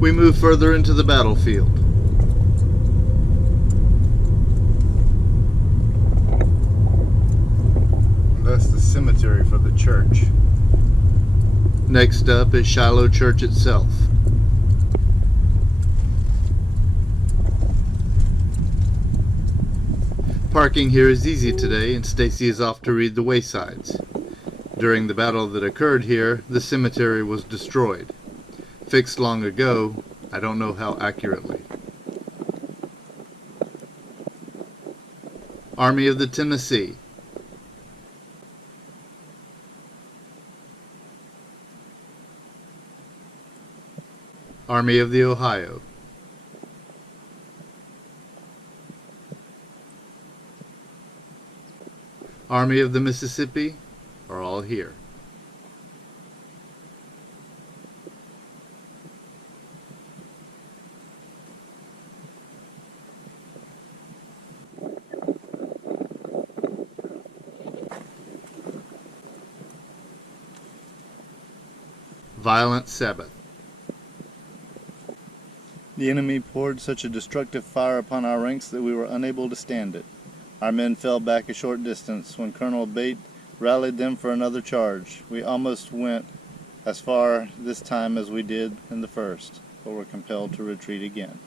We move further into the battlefield. And that's the cemetery for the church. Next up is Shiloh Church itself. Parking here is easy today, and Stacey is off to read the waysides. During the battle that occurred here, the cemetery was destroyed. Fixed long ago, I don't know how accurately. Army of the Tennessee. Army of the Ohio. Army of the Mississippi are all here. Violent Sabbath. The enemy poured such a destructive fire upon our ranks that we were unable to stand it. Our men fell back a short distance when Colonel Bate rallied them for another charge. We almost went as far this time as we did in the first, but were compelled to retreat again.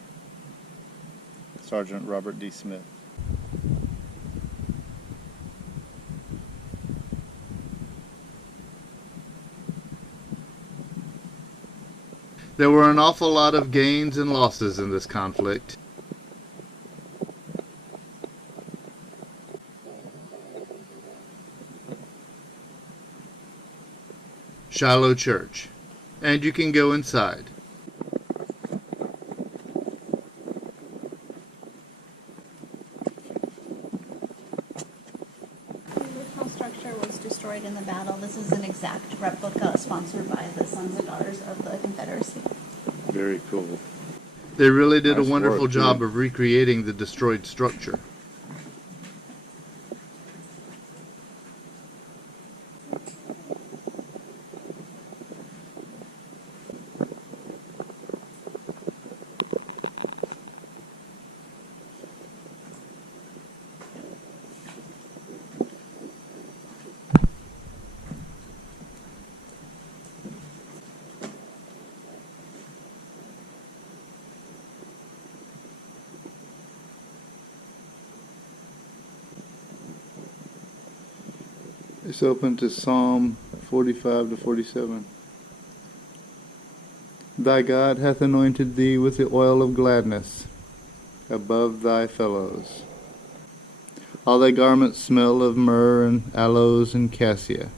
Sergeant Robert D. Smith. There were an awful lot of gains and losses in this conflict. Shiloh Church, and you can go inside. The original structure was destroyed in the battle. This is an exact replica sponsored by the Sons and Daughters of the Confederacy. Very cool. They really did Nice a wonderful work, job too. of recreating the destroyed structure. It's open to Psalm 45 to 47. Thy God hath anointed thee with the oil of gladness above thy fellows. All thy garments smell of myrrh and aloes and cassia,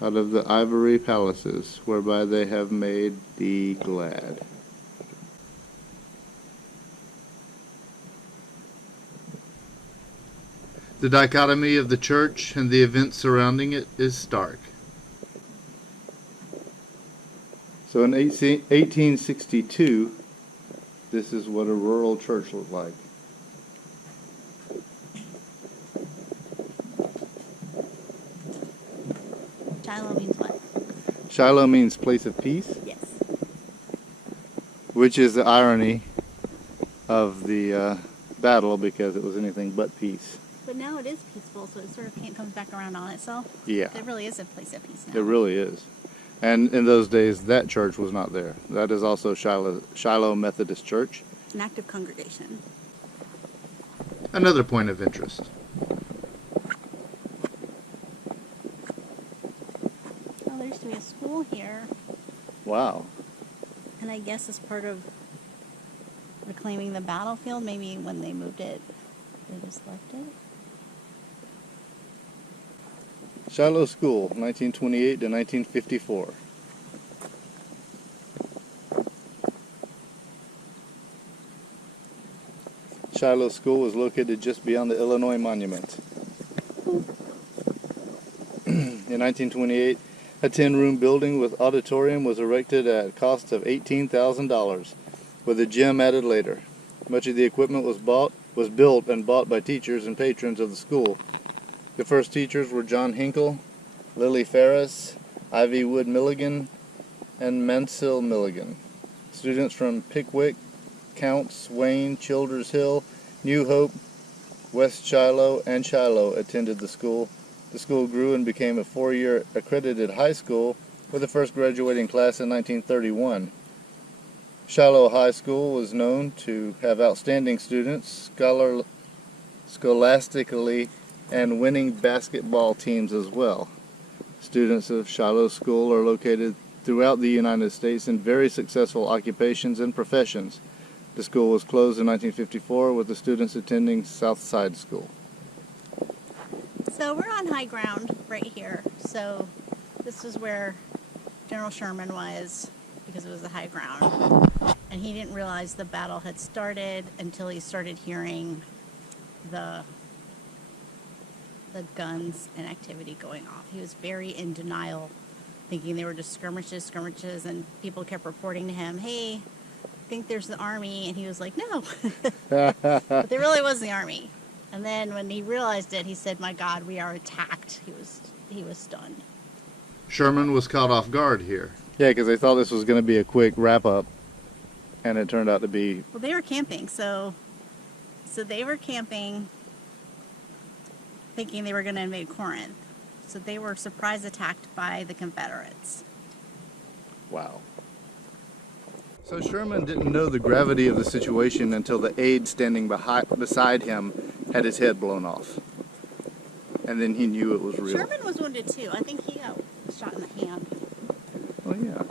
out of the ivory palaces whereby they have made thee glad. The dichotomy of the church and the events surrounding it is stark. So in 1862, this is what a rural church looked like. Shiloh means what? Shiloh means place of peace, Yes. which is the irony of the battle because it was anything but peace. But now it is peaceful, so it sort of comes back around on itself. Yeah, It really is a place of peace now. it really is. And in those days, that church was not there. That is also Shiloh Methodist Church. An active congregation. Another point of interest. Oh, there used to be a school here, Wow. and I guess as part of reclaiming the battlefield, maybe when they moved it, they just left it. Shiloh School, 1928 to 1954. Shiloh School was located just beyond the Illinois Monument. In 1928, a 10-room building with auditorium was erected at a cost of $18,000, with a gym added later. Much of the equipment was built and bought by teachers and patrons of the school. The first teachers were John Hinkle, Lily Ferris, Ivy Wood Milligan, and Mansell Milligan. Students from Pickwick, Counts, Wayne, Childers Hill, New Hope, West Shiloh, and Shiloh attended the school. The school grew and became a 4-year accredited high school with the first graduating class in 1931. Shiloh High School was known to have outstanding students, scholastically, and winning basketball teams as well. Students of Shiloh School are located throughout the United States in very successful occupations and professions. The school was closed in 1954 with the students attending Southside School. So we're on high ground right here. So this is where General Sherman was, because it was the high ground. And he didn't realize the battle had started until he started hearing the guns and activity going off. He was very in denial, thinking they were just skirmishes, and people kept reporting to him, hey, I think there's the army, and he was like, no. But there really was the army. And then when he realized it, he said, my God, we are attacked. He was stunned. Sherman was caught off guard here. Yeah, because they thought this was going to be a quick wrap-up, and it turned out to be... Well, they were camping, so they were camping thinking they were going to invade Corinth. So they were surprise attacked by the Confederates. Wow. So Sherman didn't know the gravity of the situation until the aide standing beside him had his head blown off. And then he knew it was real. Sherman was wounded too. I think he got shot in the hand. Oh yeah.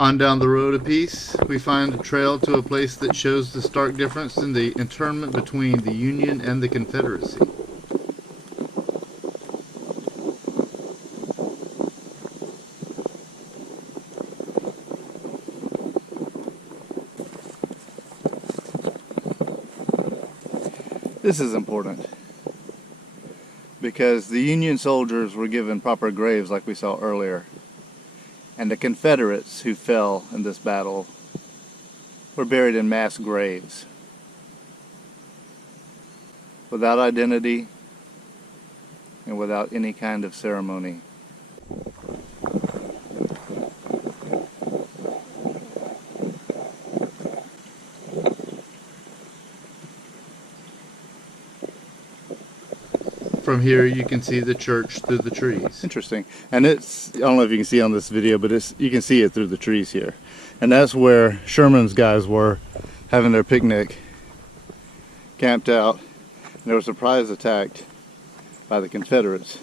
On down the road a piece, we find a trail to a place that shows the stark difference in the internment between the Union and the Confederacy. This is important because the Union soldiers were given proper graves like we saw earlier, and the Confederates who fell in this battle were buried in mass graves without identity and without any kind of ceremony. From here you can see the church through the trees. Interesting. And it's, I don't know if you can see on this video, but you can see it through the trees here. And that's where Sherman's guys were having their picnic, camped out, and they were surprise attacked by the Confederates.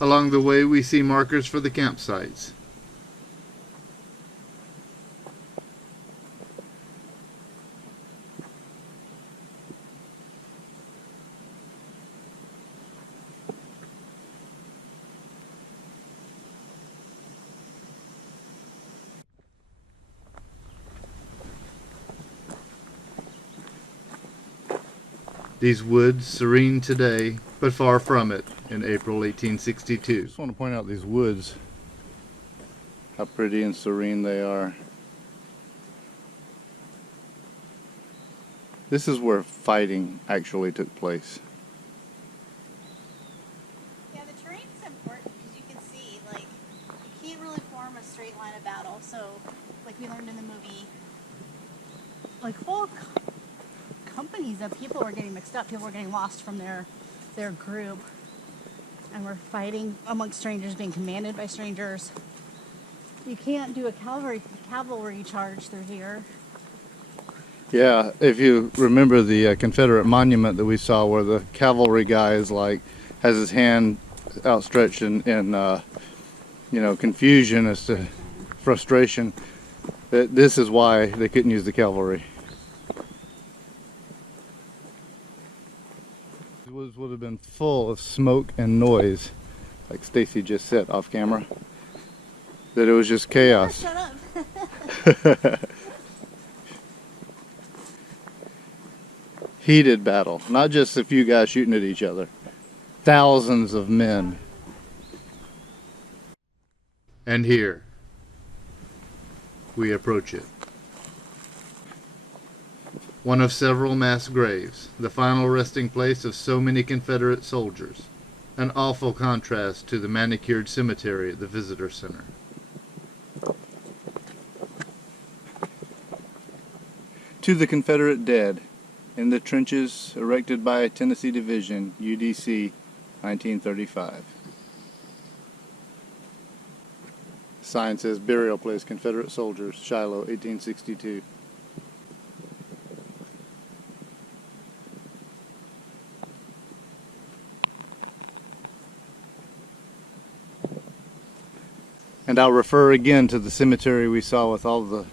Along the way we see markers for the campsites. These woods serene today, but far from it in April 1862. I just want to point out these woods, how pretty and serene they are. This is where fighting actually took place. Yeah, the terrain's important because you can see, like, you can't really form a straight line of battle. So, like we learned in the movie, like whole companies of people were getting mixed up. People were getting lost from their group, and we're fighting amongst strangers, being commanded by strangers. You can't do a cavalry charge through here. Yeah, if you remember the Confederate monument that we saw where the cavalry guy is like, has his hand outstretched in confusion as to frustration, that this is why they couldn't use the cavalry. The woods would have been full of smoke and noise, like Stacey just said off camera, that it was just chaos. Shut up. Heated battle, not just a few guys shooting at each other. Thousands of men. And here, we approach it. One of several mass graves, the final resting place of so many Confederate soldiers. An awful contrast to the manicured cemetery at the visitor center. To the Confederate dead, in the trenches erected by Tennessee Division, UDC, 1935. Sign says burial place, Confederate soldiers, Shiloh, 1862. And I'll refer again to the cemetery we saw with all the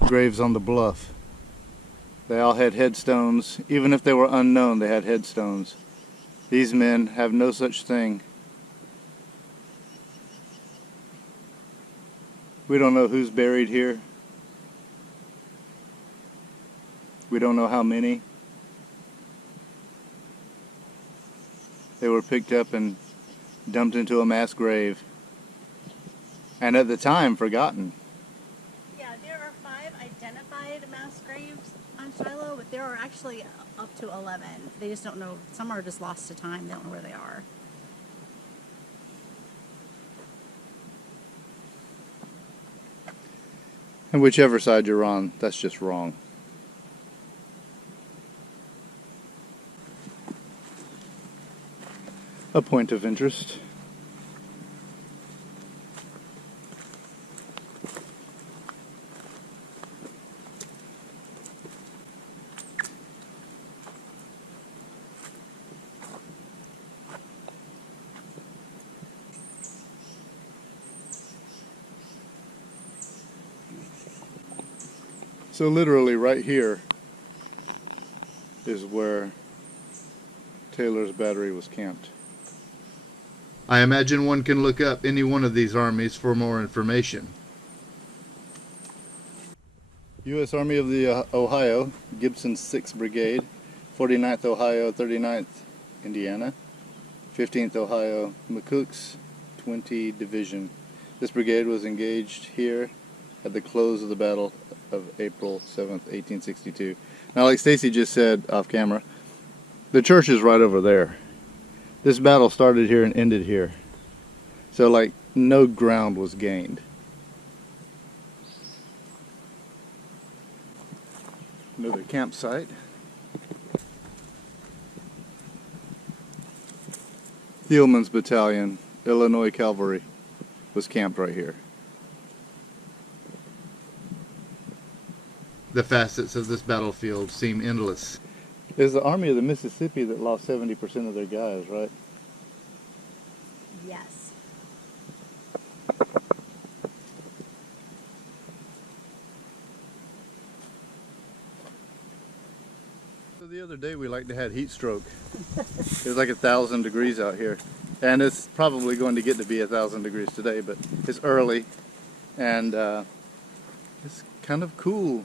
graves on the bluff. They all had headstones. Even if they were unknown, they had headstones. These men have no such thing. We don't know who's buried here. We don't know how many. They were picked up and dumped into a mass grave. And at the time, forgotten. Yeah, there are 5 identified mass graves on Shiloh, but there are actually up to 11. They just don't know. Some are just lost to time. They don't know where they are. And whichever side you're on, that's just wrong. A point of interest. So literally right here is where Taylor's battery was camped. I imagine one can look up any one of these armies for more information. U.S. Army of the Ohio, Gibson's 6th Brigade, 49th Ohio, 39th Indiana, 15th Ohio, McCook's 20 Division. This brigade was engaged here at the close of the Battle of April 7th, 1862. Now, like Stacey just said off camera, the church is right over there. This battle started here and ended here. So, like, no ground was gained. Another campsite. Thielman's Battalion, Illinois Cavalry, was camped right here. The facets of this battlefield seem endless. It was the Army of the Mississippi that lost 70% of their guys, right? Yes. So the other day we had heat stroke. It was like 1,000 degrees out here. And it's probably going to get to be 1,000 degrees today, but it's early and it's kind of cool.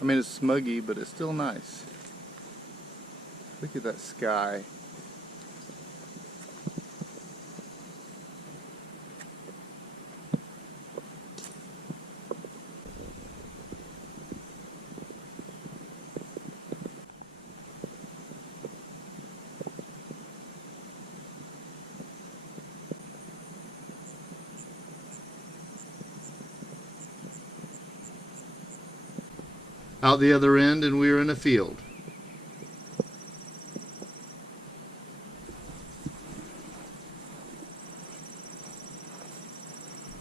I mean, it's smuggy, but it's still nice. Look at that sky. Out the other end, and we are in a field.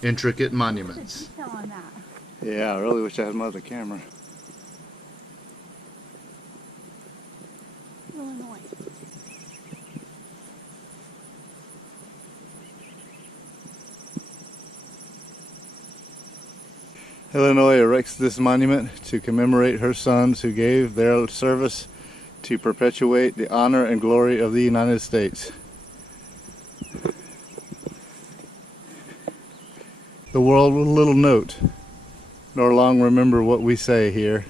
Intricate monuments. Detail on that. Yeah, I really wish I had my other camera. Illinois. Illinois erects this monument to commemorate her sons who gave their service to perpetuate the honor and glory of the United States. The world will little note, nor long remember what we say here,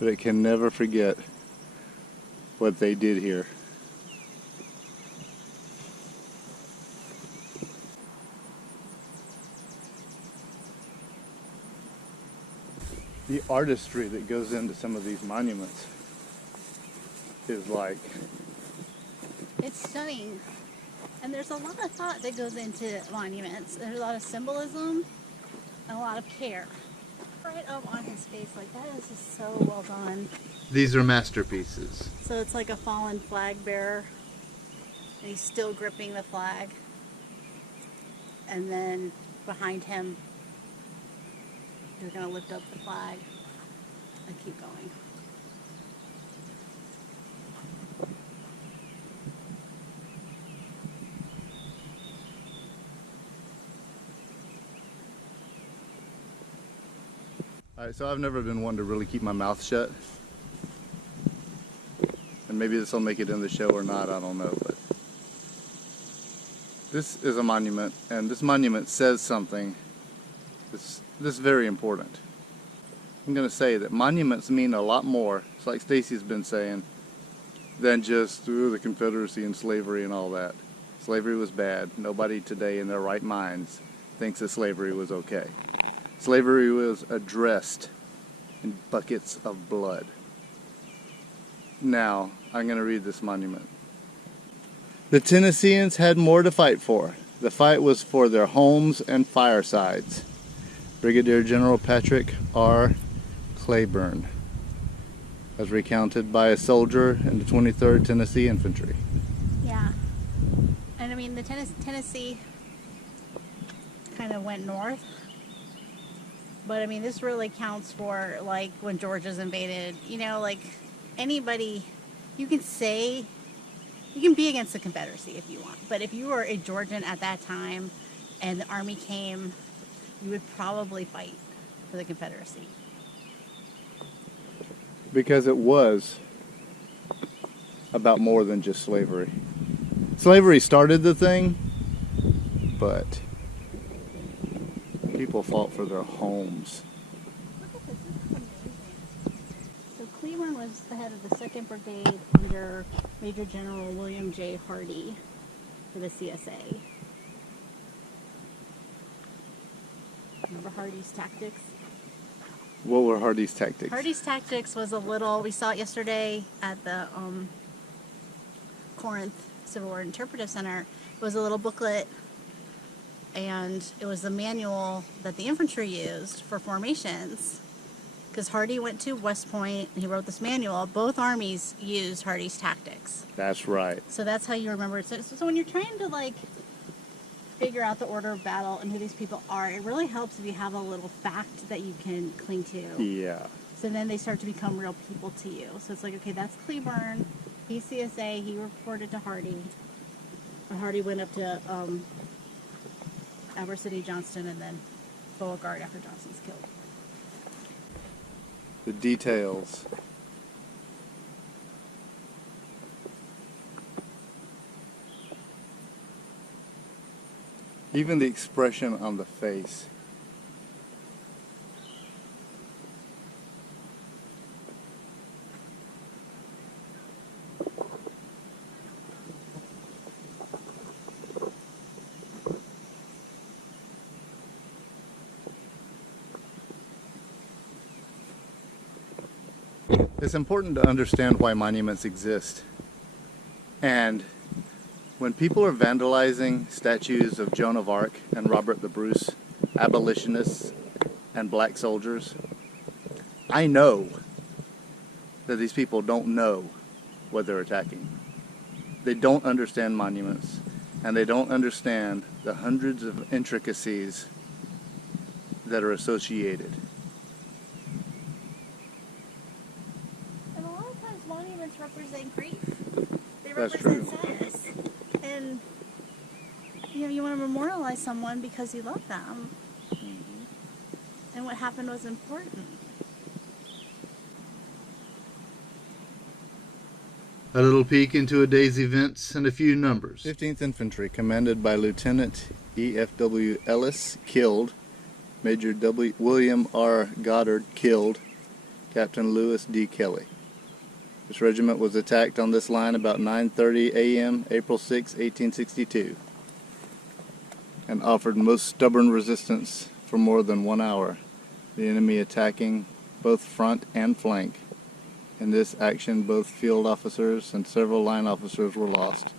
but it can never forget what they did here. The artistry that goes into some of these monuments is like, It's stunning. And there's a lot of thought that goes into monuments. There's a lot of symbolism and a lot of care. Right up on his face, like that is just so well done. These are masterpieces. So it's like a fallen flag bearer, and he's still gripping the flag. And then behind him, they're going to lift up the flag and keep going. alright, so I've never been one to really keep my mouth shut. And maybe this will make it in the show or not, I don't know, but this is a monument, and this monument says something that's very important. I'm going to say that monuments mean a lot more, it's like Stacey's been saying, than just the Confederacy and slavery and all that. Slavery was bad. Nobody today in their right minds thinks that slavery was okay. Slavery was addressed in buckets of blood. Now, I'm going to read this monument. The Tennesseans had more to fight for. The fight was for their homes and firesides. Brigadier General Patrick R. Claiborne, as recounted by a soldier in the 23rd Tennessee Infantry. Yeah. And I mean, the Tennessee kind of went north. But I mean, this really counts for like when Georgia's invaded, you know, like anybody, you can say, you can be against the Confederacy if you want. But if you were a Georgian at that time and the army came, you would probably fight for the Confederacy. Because it was about more than just slavery. Slavery started the thing, but people fought for their homes. Look at this, this is amazing. So Cleveland was the head of the 2nd Brigade under Major General William J. Hardee for the CSA. Remember Hardee's tactics? What were Hardee's tactics? Hardee's tactics was a little, we saw it yesterday at the Corinth Civil War Interpretive Center. It was a little booklet, and it was the manual that the infantry used for formations. Because Hardee went to West Point, and he wrote this manual. Both armies used Hardee's tactics. That's right. So that's how you remember it. So when you're trying to like figure out the order of battle and who these people are, it really helps if you have a little fact that you can cling to. Yeah. So then they start to become real people to you. So it's like, okay, that's Cleburne. He's CSA. He reported to Hardee. Or Hardee went up to City, Johnston, and then Beauregard after Johnston's killed. The details. Even the expression on the face. It's important to understand why monuments exist. And when people are vandalizing statues of Joan of Arc and Robert the Bruce, abolitionists and black soldiers, I know that these people don't know what they're attacking. They don't understand monuments, and they don't understand the hundreds of intricacies that are associated. And a lot of times monuments represent grief. They That's represent true. sadness. And you want to memorialize someone because you love them. And what happened was important. A little peek into a day's events and a few numbers. 15th Infantry, commanded by Lieutenant E.F.W. Ellis, killed. Major William R. Goddard, killed. Captain Lewis D. Kelly. This regiment was attacked on this line about 9:30 a.m. April 6, 1862, and offered most stubborn resistance for more than 1 hour, the enemy attacking both front and flank. In this action, both field officers and several line officers were lost.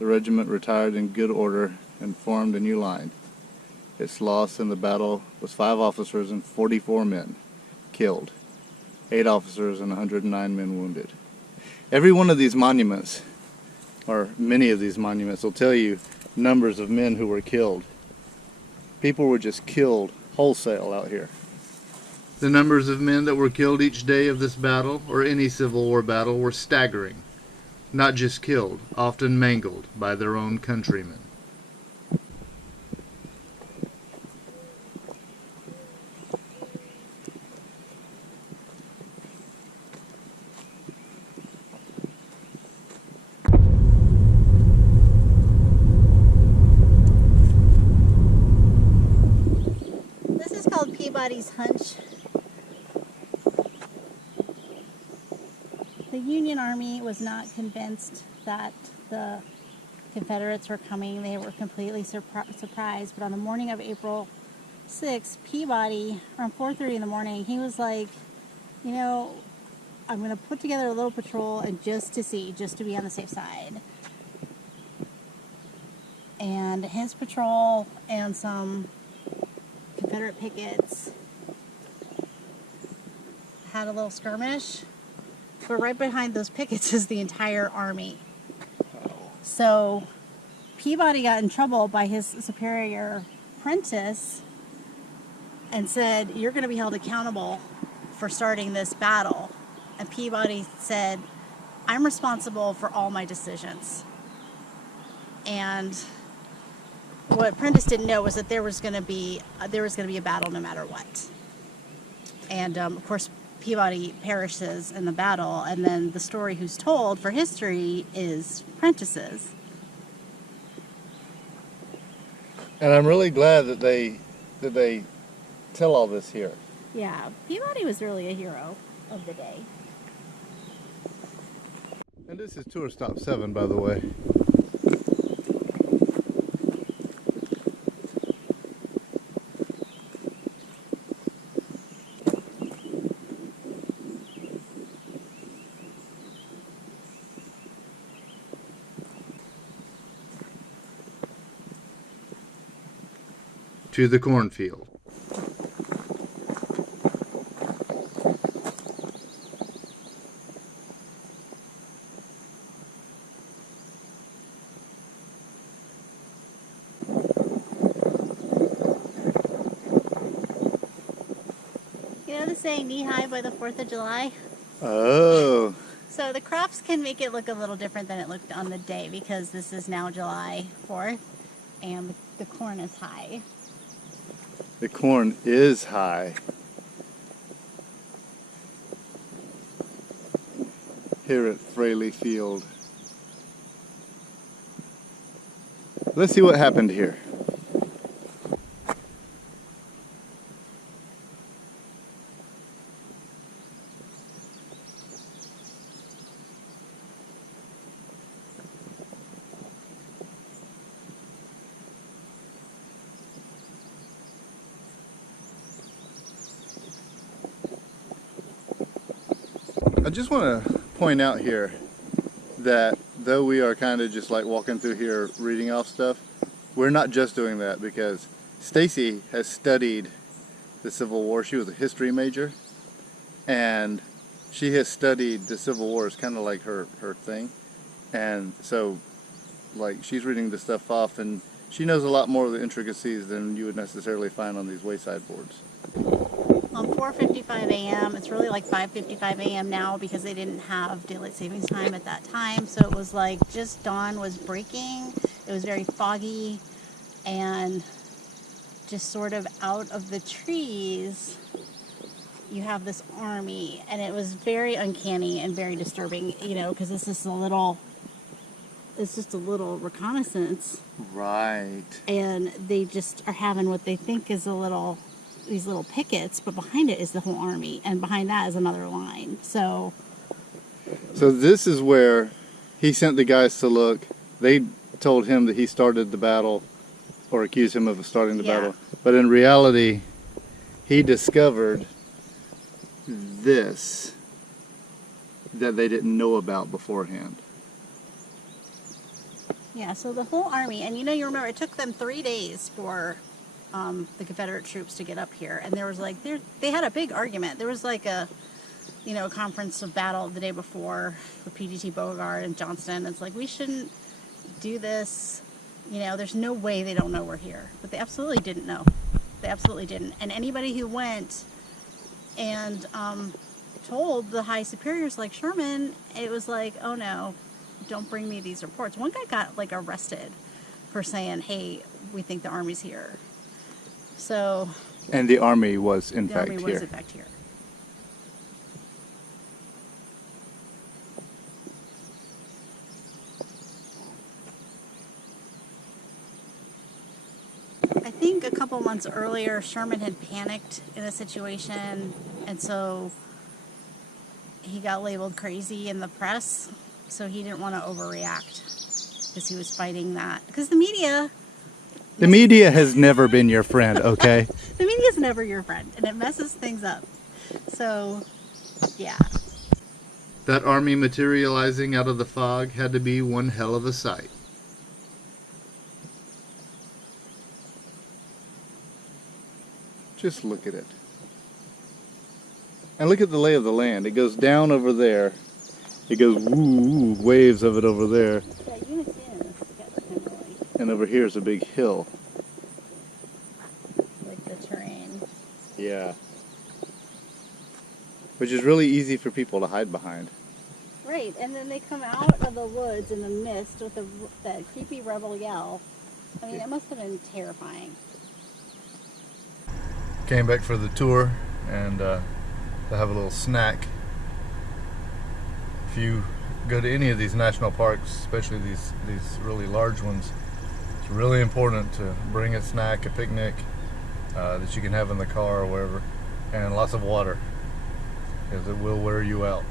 The regiment retired in good order and formed a new line. Its loss in the battle was 5 officers and 44 men killed, 8 officers and 109 men wounded. Every one of these monuments, or many of these monuments, will tell you numbers of men who were killed. People were just killed wholesale out here. The numbers of men that were killed each day of this battle, or any Civil War battle, were staggering. Not just killed, often mangled by their own countrymen. This is called Peabodys hunch. The Union Army was not convinced that the Confederates were coming. They were completely surprised. But on the morning of April 6th, Peabody, around 4:30 in the morning, he was like, you know, I'm going to put together a little patrol and just to be on the safe side. And his patrol and some Confederate pickets had a little skirmish. But right behind those pickets is the entire army. So Peabody got in trouble by his superior Prentice and said, you're going to be held accountable for starting this battle. And Peabody said, I'm responsible for all my decisions. And what Prentice didn't know was that there was going to be a battle no matter what. And of course, Peabody perishes in the battle, and then the story who's told for history is Prentice's. And I'm really glad that they tell all this here. Yeah, Peabody was really a hero of the day. And this is tour stop 7, by the way. To the cornfield. You know the saying, knee high by the 4th of July? Oh. So the crops can make it look a little different than it looked on the day because this is now July 4th and the corn is high. The corn is high. Here at Fraley Field. Let's see what happened here. I just want to point out here that though we are kind of just like walking through here reading off stuff, we're not just doing that because Stacey has studied the Civil War. She was a history major and she has studied the Civil War. It's kind of like her thing. And so like she's reading this stuff off and she knows a lot more of the intricacies than you would necessarily find on these wayside boards. On 4:55 a.m., it's really like 5:55 a.m. now because they didn't have daylight savings time at that time. So it was like just dawn was breaking. It was very foggy and just sort of out of the trees you have this army, and it was very uncanny and very disturbing, you know, because it's just a little reconnaissance. Right. And they just are having what they think is these little pickets, but behind it is the whole army, and behind that is another line. So this is where he sent the guys to look. They told him that he started the battle, or accused him of starting the battle. But in reality, he discovered this that they didn't know about beforehand. Yeah, so the whole army, and you remember it took them 3 days for the Confederate troops to get up here, and there was like they had a big argument. There was like a conference of battle the day before with PGT Beauregard and Johnston. It's like, we shouldn't do this. There's no way they don't know we're here, but they absolutely didn't know. They absolutely didn't. And anybody who went and told the high superiors like Sherman, it was like, oh no, don't bring me these reports. One guy got like arrested for saying, hey, we think the army's here. So. And the army was in fact here. The army was in fact here. I think a couple months earlier, Sherman had panicked in a situation, and so he got labeled crazy in the press, so he didn't want to overreact because he was fighting that. Because the media has never been your friend, okay? The media's never your friend, and it messes things up. So, yeah. That army materializing out of the fog had to be one hell of a sight. Just look at it. And look at the lay of the land. It goes down over there. It goes woo, waves of it over there. Yeah, you understand this is kind of like, And over here is a big hill. like the terrain. Yeah. Which is really easy for people to hide behind. Right, and then they come out of the woods in the mist with that creepy rebel yell. I mean, it must have been terrifying. Came back for the tour and to have a little snack. If you go to any of these national parks, especially these really large ones, it's really important to bring a snack, a picnic that you can have in the car or wherever, and lots of water, because it will wear you out.